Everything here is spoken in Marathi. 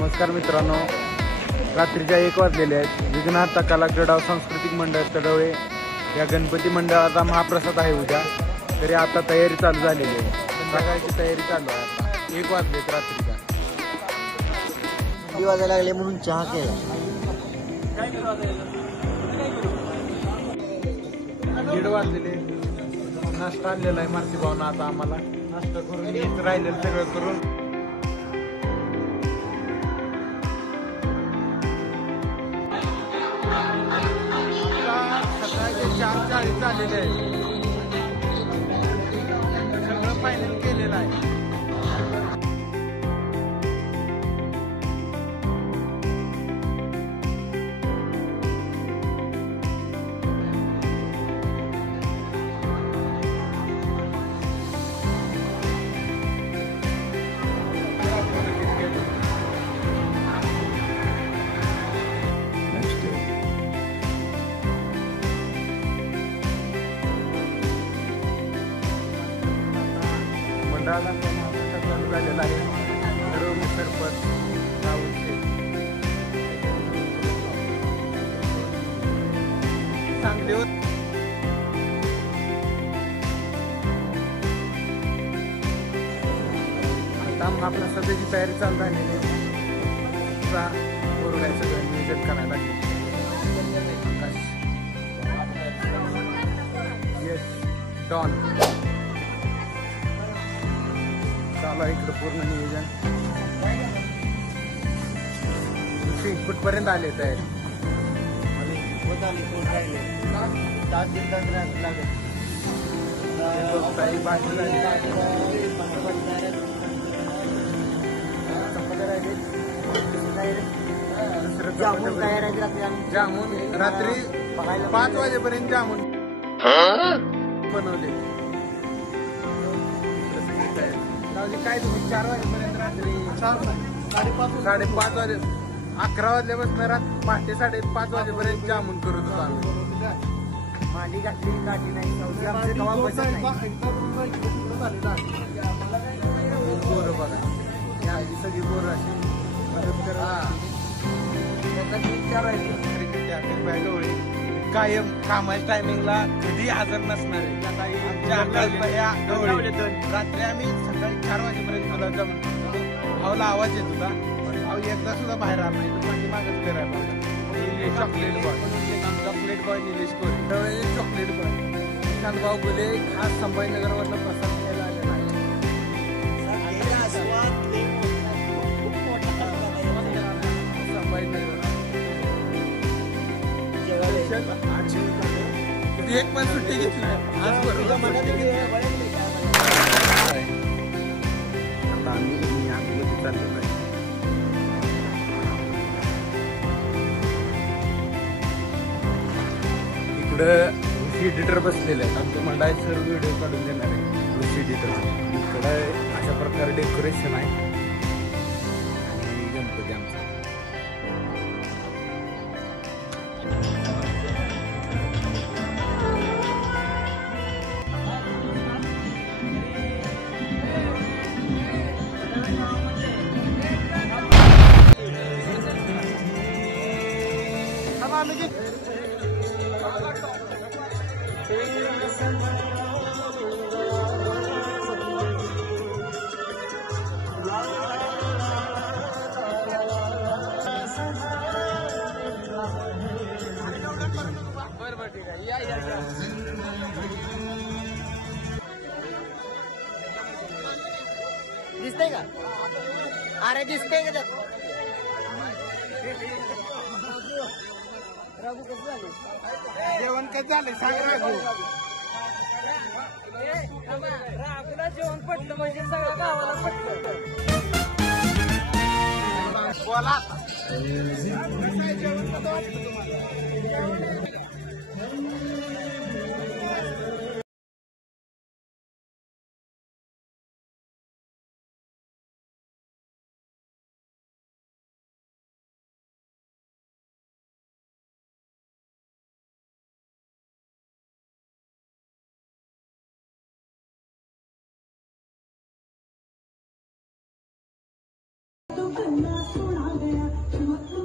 नमस्कार मित्रांनो, रात्रीच्या 1 वाजलेले आहेत. विघ्नहर्ता कला क्रीडा सांस्कृतिक मंडळ तडवळे या गणपती मंडळाचा महाप्रसाद आहे उद्या. तरी आता तयारी चालू झालेली आहे. सकाळची तयारी चालू आहे. आता 1 वाजलेत रात्रीचा. वाजायला लागले म्हणून चहा केला. 1:30 वाजलेले. नाश्ता आणलेला आहे मारुती भावना. आता आम्हाला नाश्ता करून येत राहिलेलं सगळं करून सकाळचे 4:40 झालेले आहे. सगळं फायनल केलेलं आहे. मंडळाला महाप्रसाद चालू झालेला आहे. सर्व सरपंच गावचे चांगले होत. आता महाप्रसादाची तयारी चालू झालेली आहे. बरोबर आहे, सगळं नियोजन करायला लागेल. येस डॉन चालू आहे इकडं पूर्ण नियोजन. कुठपर्यंत आले तयारी? जामून रात्री 5 वाजेपर्यंत जामून बनवले. काय तुम्ही 4 वाजेपर्यंत रात्री 5:30 वाजे 11 वाजल्यापासून पहाटे 5:30 वाजेपर्यंत जामून करत होतो आम्ही. मांडी घातली काठी नाही पोरं बघा, या आधी सगळी पोरं अशी मदत करा. कायम कामाच्या टायमिंगला कधी हजर नसणार आहे. रात्री आम्ही सकाळी 4 वाजेपर्यंत तुला भाऊला आवाज येत होता. भाऊ एकदा सुद्धा बाहेर आला नाही. तर मागच करायला चॉकलेट बॉय निलेश कोरे, चॉकलेट बॉय शांत भाऊ बोले खास संभाजीनगरवरनं प्रसाद घ्यायला आलेला आहे. संभाजीनगर एक पण सुट्टी घेतली आज बरोबर. आता आम्ही आतमध्ये चाललेलो आहे. इकडं ऋषी एडिटर बसलेले आहेत. आमच्या मंडळात सर्व व्हिडिओ काढून देणार आहे ऋषी एडिटर. इकडं अशा प्रकारे डेकोरेशन आहे. आणि गणपती आमचा दिसतंय का? अरे दिसतंय का? राघू कसं झालं? जेवण कसं झालं सांग राघू. राघूला जेवण पडलं म्हणजे सगळं गावाला पडलं. बोला. तो कन्ना सोना Thank you.